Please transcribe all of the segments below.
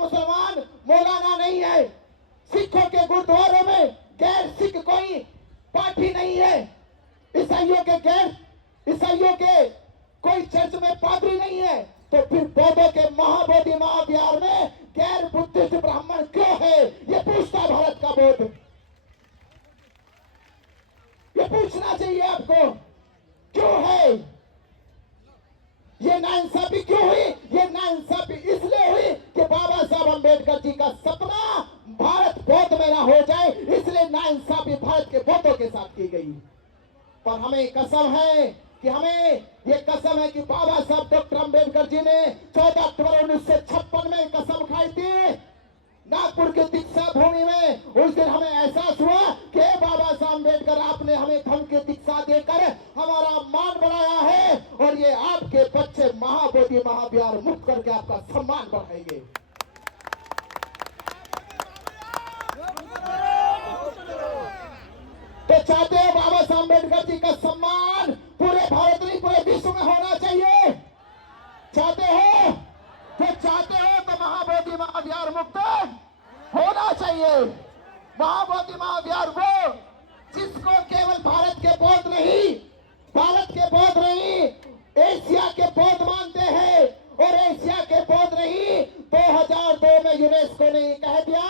मुसलमान मौलाना नहीं है, सिखों के गुरुद्वारों में गैर सिख कोई पाठी नहीं है, ईसाइयों के कोई चर्च में पादरी नहीं है, तो फिर बौद्धों के महाबोधि महाविहार में गैर बुद्धिस्ट ब्राह्मण क्यों है? ये पूछता भारत का बौद्ध, ये पूछना चाहिए आपको, क्यों है? ये नाइंसाफी क्यों हुई? ये नाइंसाफी इसलिए हुई कि बाबा साहब अम्बेडकर जी का सपना भारत बौद्ध में ना हो जाए, इसलिए नाइंसाफी भारत के बौद्धों के साथ की गई। पर हमें कसम है कि कि बाबा साहब डॉक्टर अम्बेडकर जी ने 14 अक्टूबर 1956 में कसम खाई थी नागपुर की दीक्षा भूमि में। उस दिन हमें एहसास हुआ कि बाबा साहब अम्बेडकर, आपने हमें धर्म की दीक्षा देकर हमारा मान बढ़ाया है, और ये आपके बच्चे महाबोधि महाविहार मुक्त करके आपका सम्मान बढ़ाएंगे। तो चाहते हो बाबा साहब अम्बेडकर जी का सम्मान पूरे भारत नहीं पूरे विश्व में होना चाहिए? चाहते हो? तो चाहते हो तो महाबोधि महाविहार मुक्त होना चाहिए। महाबोधि महाविहार वो जिसको केवल भारत के बौद्ध नहीं एशिया के बौद्ध मानते हैं, और एशिया के बौद्ध नहीं 2002 में यूनेस्को ने कह दिया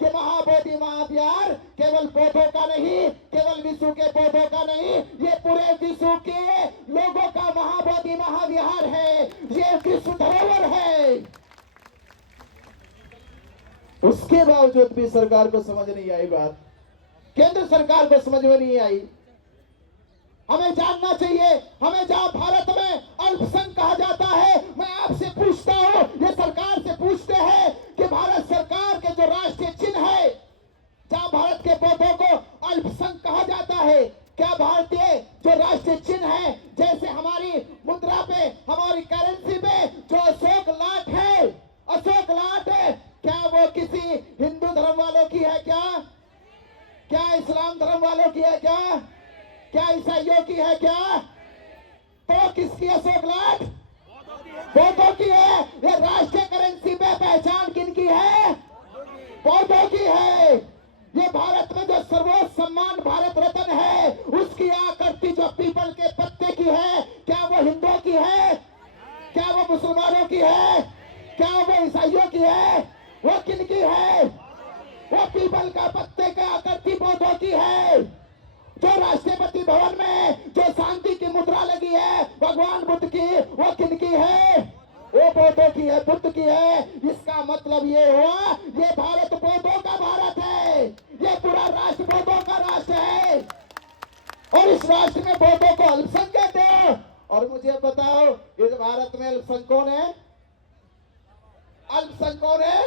कि महाबोधि महाविहार केवल बौद्धों का नहीं, केवल विश्व के बौद्धों का नहीं, ये पूरे विश्व के लोगों का महाबोधि महाविहार है, ये विश्व धरोहर है। उसके बावजूद भी सरकार को समझ नहीं आई बात, केंद्र सरकार को समझ में नहीं आई। हमें जानना चाहिए, हमें जहां भारत में अल्पसंख्यक कहा जाता है, मैं आपसे पूछता हूं, ये सरकार से पूछते हैं कि भारत सरकार के जो राष्ट्रीय चिन्ह है, जहां भारत के बौद्धों को अल्पसंख्यक कहा जाता है, क्या भारतीय जो राष्ट्रीय चिन्ह है, जैसे हमारी मुद्रा पे, हमारी करेंसी पे जो अशोक लाट है, अशोक लाट है, क्या वो किसी हिंदू धर्म वालों की है? क्या इस्लाम धर्म वालों की है? क्या ईसाइयों की है? तो किसकी अशोक लाट? बौद्धों की है। ये राष्ट्रीय करेंसी पे पहचान किनकी है? बौद्धों की है। ये भारत में जो सर्वोच्च सम्मान भारत रत्न है, उसकी आकृति जो पीपल के पत्ते की है, क्या वो हिंदुओं की है? क्या वो मुसलमानों की है? क्या वो ईसाइयों की है? वो किनकी है? वो पीपल का पत्ते का आकृति बौद्धों की है। जो राष्ट्रपति भवन में जो शांति की मुद्रा लगी है भगवान बुद्ध की, वो किनकी है? वो बौद्धों की है, बुद्ध की है। इसका मतलब ये हुआ, ये भारत बौद्धों का भारत है, ये पूरा राष्ट्र बौद्धों का राष्ट्र है, और इस राष्ट्र में बौद्धों को अल्पसंख्यक दो। और मुझे बताओ, इस भारत में अल्पसंख्यक कौन है? अल्पसंख्यक कौन है?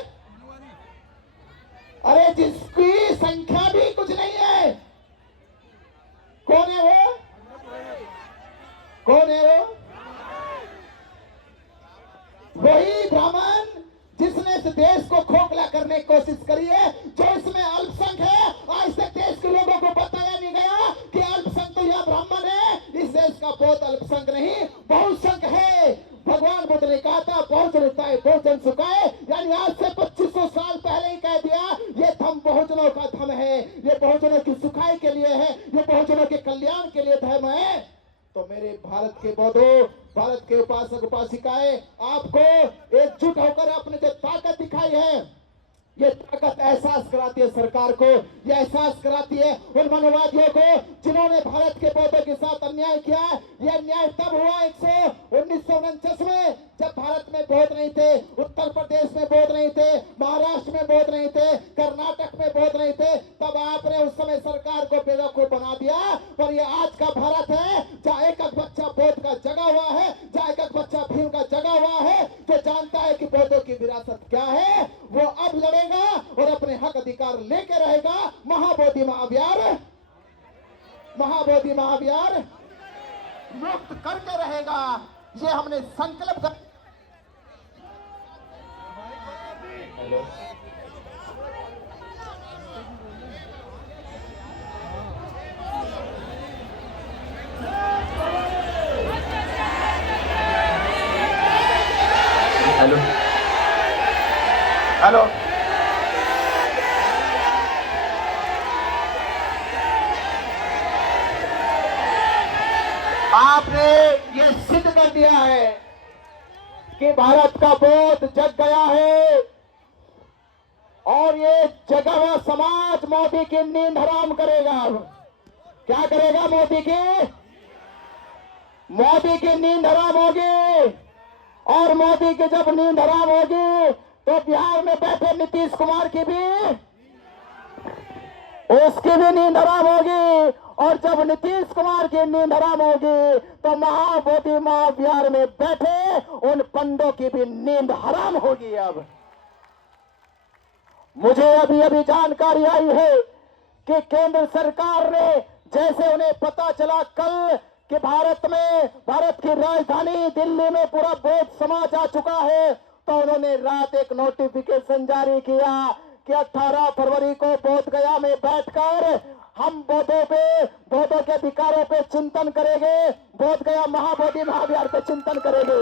अरे जिसकी संख्या भी कुछ नहीं है। कौन है वो? कौन है वो? वही ब्राह्मण जिसने इस देश को खोखला करने की कोशिश करी है, जो इसमें अल्पसंख्यक है। आज तक देश के लोगों को बताया नहीं गया कि अल्पसंख्यक तो यह ब्राह्मण है। इस देश का बहुत अल्पसंख्यक नहीं, बहुसंख्यक है। भगवान बुद्ध ने कहा था, बहुजन हिताय बहुजन सुखाय, यानी आज से 2500 साल पहले ही कह दिया, ये धर्म बहुजनों का धर्म है, ये बहुजनों की सुखाई के लिए है, ये बहुजनों के कल्याण के लिए धर्म है। तो मेरे भारत के बौद्धों, भारत के उपासक उपासिकाएं, आपको एकजुट होकर आपने जो ताकत दिखाई है, ये ताकत एहसास कराती है सरकार को, ये एहसास कराती है उन मनोवादियों को जिन्होंने भारत के बौद्धों के साथ अन्याय किया। यह अन्याय तब हुआ 1949 में, जब भारत में बौद्ध नहीं थे, उत्तर प्रदेश में बौद्ध नहीं थे, महाराष्ट्र में बौद्ध नहीं थे, कर्नाटक में बौद्ध नहीं थे। तब आपने उस समय सरकार को बेवकूफ बना दिया। पर ये आज का भारत है, जहाँ एक एक बच्चा बौद्ध का जगा हुआ है, जहाँ एक एक बच्चा भीम का जगा हुआ है, जो जानता है कि बौद्धों की विरासत क्या है, वो अब लड़ेगा और अपने हक अधिकार लेके रहेगा। महाबोधि महाविहार मुक्त करके रहेगा। ये हमने संकल्प कर। हेलो। हेलो, आपने ये सिद्ध कर दिया है कि भारत का बोध जग गया है और ये जगा हुआ समाज मोदी की नींद हराम करेगा। क्या करेगा? मोदी की नींद हराम होगी। और मोदी की जब नींद हराम होगी तो बिहार में बैठे नीतीश कुमार की भी, उसकी भी नींद हराम होगी। और जब नीतीश कुमार की नींद हराम होगी तो महाबोधि महाविहार में बैठे उन पंडों की भी नींद हराम होगी। अब मुझे अभी अभी जानकारी आई है कि केंद्र सरकार ने, जैसे उन्हें पता चला कल कि भारत की राजधानी दिल्ली में पूरा बोध समाज आ चुका है, तो उन्होंने रात एक नोटिफिकेशन जारी किया कि 18 फरवरी को बोध गया में बैठकर हम बोधों के अधिकारों पे चिंतन करेंगे, बोध गया महाबोधि महाविहार पे चिंतन करेंगे।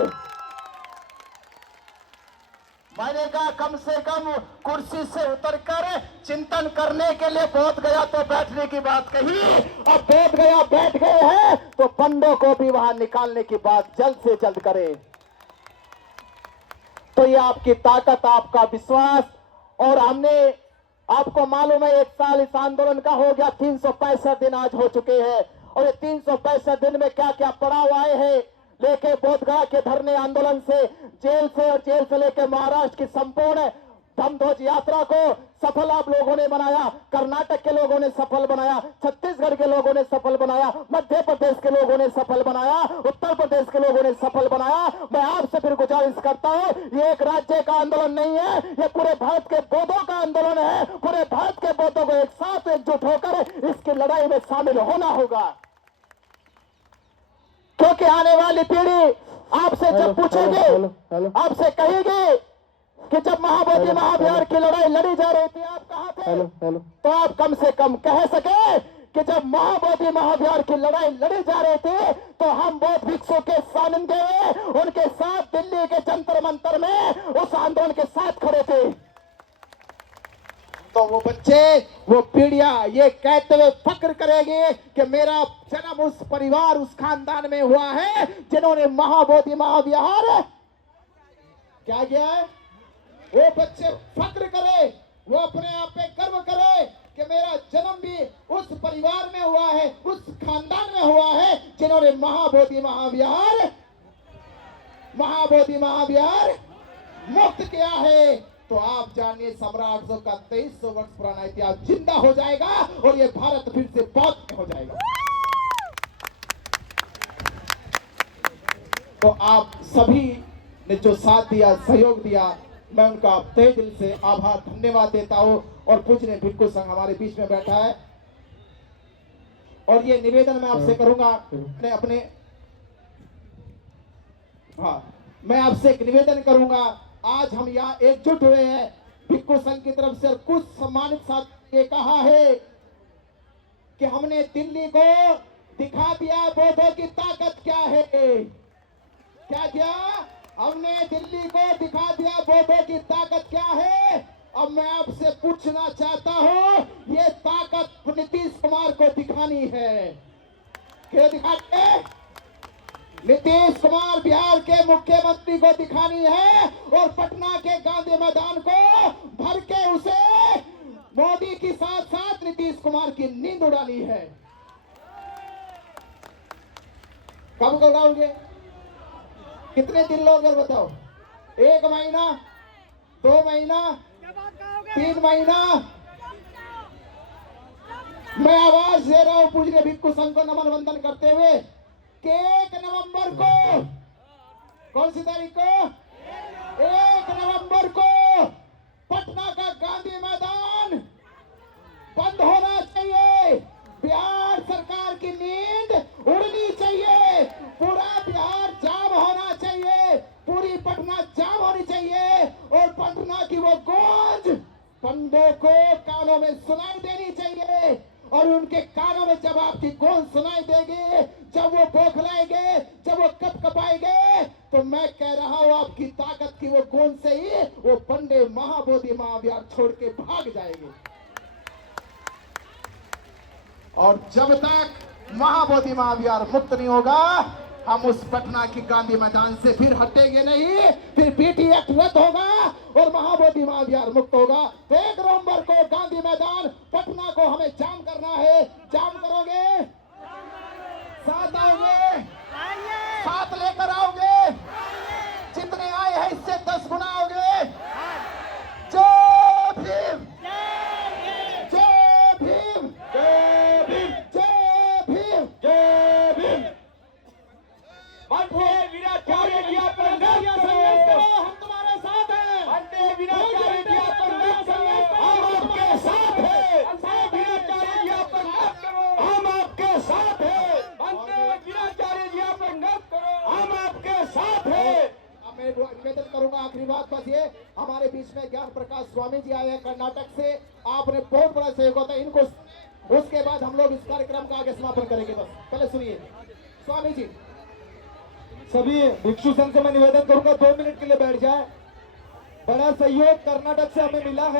मैंने कहा कम से कम कुर्सी से उतरकर चिंतन करने के लिए बोध गया तो बैठने की बात कही, अब बोध गया बैठ गए हैं तो पंडों को भी वहां निकालने की बात जल्द से जल्द करें। तो ये आपकी ताकत, आपका विश्वास। और हमने, आपको मालूम है 1 साल इस आंदोलन का हो गया, 365 दिन आज हो चुके हैं। और ये 365 दिन में क्या क्या पड़ाव आए हैं, लेके बोधगया के धरने आंदोलन से, जेल से लेके महाराष्ट्र की संपूर्ण धमध्वज यात्रा को सफल आप लोगों ने बनाया, कर्नाटक के लोगों ने सफल बनाया, छत्तीसगढ़ के लोगों ने सफल बनाया, मध्य प्रदेश के लोगों ने सफल बनाया, उत्तर प्रदेश के लोगों ने सफल बनाया। मैं आपसे फिर गुजारिश करता हूं, ये एक राज्य का आंदोलन नहीं है, ये पूरे भारत के बौद्धों का आंदोलन है। पूरे भारत के बौद्धों को एक साथ एकजुट होकर इसकी लड़ाई में शामिल होना होगा, क्योंकि आने वाली पीढ़ी आपसे जब पूछेगी, आपसे कहेगी कि जब महाबोधि महाविहार की लड़ाई लड़ी जा रही थी आप कहां थे, तो आप कम से कम कह सके कि जब महाबोधि महाविहार की लड़ाई लड़ी जा रही थी तो हम बौद्ध भिक्षु के सानिध्य में उनके साथ दिल्ली के जंतर मंतर में उस आंदोलन के साथ खड़े थे। तो वो बच्चे, वो पीढ़ियां ये कहते हुए फक्र करेंगे कि मेरा जन्म उस परिवार, उस खानदान में हुआ है जिन्होंने महाबोधि महाविहार क्या किया है। वो बच्चे फक्र करे, वो अपने आप पे गर्व करे कि मेरा जन्म भी उस परिवार में हुआ है, उस खानदान में हुआ है जिन्होंने महाबोधि महाविहार मुक्त किया है। तो आप जानिए सम्राट जो का 2300 वर्ष पुराना इतिहास जिंदा हो जाएगा और ये भारत फिर से बौद्ध हो जाएगा। तो आप सभी ने जो साथ दिया, सहयोग दिया, मैं उनका तहे दिल से आभार धन्यवाद देता हूं। और पूजनीय भिक्षु संघ हमारे बीच में बैठा है और ये निवेदन मैं आपसे करूंगा, मैं आपसे एक निवेदन करूंगा। आज हम यहाँ एकजुट हुए हैं भिक्षु संघ की तरफ से, कुछ सम्मानित साथी ने कहा है कि हमने दिल्ली को दिखा दिया बौद्धों की ताकत क्या है। क्या किया? हमने दिल्ली को दिखा दिया बौद्धों की ताकत क्या है। अब मैं आपसे पूछना चाहता हूं, ये ताकत नीतीश कुमार को दिखानी है। क्या दिखाते? नीतीश कुमार बिहार के मुख्यमंत्री को दिखानी है और पटना के गांधी मैदान को भर के उसे मोदी के साथ साथ नीतीश कुमार की नींद उड़ानी है। कब उड़ाओगे? कितने दिन लोगे बताओ? 1 महीना, 2 महीना, 3 महीना? मैं आवाज दे रहा हूं पूजनीय भिक्षु संघ को नमन वंदन करते हुए कि 1 नवंबर को, कौन सी तारीख को? 1 नवंबर को पटना का गांधी मैदान बंद होना चाहिए। बिहार सरकार की नींद उड़नी चाहिए। पूरा बिहार जाम होना चाहिए, पूरी पटना जाम होनी चाहिए और पटना की वो गूंज पंडों को कानों में सुनाई देनी चाहिए। और उनके कानों में जब आपकी गूंज सुनाई देगी, जब वो बौखलाएंगे, जब वो कपकपाएंगे, तो मैं कह रहा हूं आपकी ताकत की वो गूंज से ही वो पंडे महाबोधि महाविहार छोड़ के भाग जाएंगे। और जब तक महाबोधि महाविहार मुक्त नहीं होगा, हम उस पटना की गांधी मैदान से फिर हटेंगे नहीं। फिर पीटी एक्ट रद्द होगा और महाबोधि महाविहार मुक्त होगा। तो 1 नवंबर को गांधी मैदान पटना को हमें जाम करना है। जाम करोगे? साथ आओगे? साथ लेकर आओगे? जितने आए हैं इससे 10 गुना आओगे? जय भीम, जय भीम, जय भीम, जय भीम, जय भीम। वंदे वीराचार्य जी आप संघर्ष करो, हम तुम्हारे साथ हैं। वंदे वीराचार्य जी आप संघर्ष करो, हम आपके साथ हैं। वंदे वीराचार्य जी आप संघर्ष करो, हम आपके साथ हैं। वंदे वीराचार्य जी आप संघर्ष करो, हम आपके साथ हैं। अब मैं निवेदन करूंगा, आखिरी बात बस ये, हमारे बीच में ज्ञान प्रकाश स्वामी जी आए हैं कर्नाटक से। आपने बहुत बड़ा सहयोग होता है इनको। उसके बाद हम लोग इस कार्यक्रम का आगे समापन करेंगे। बस पहले सुनिए स्वामी जी। सभी भिक्षु संघ से मैं निवेदन करूंगा 2 मिनट के लिए बैठ जाए। बड़ा सहयोग कर्नाटक से हमें मिला है।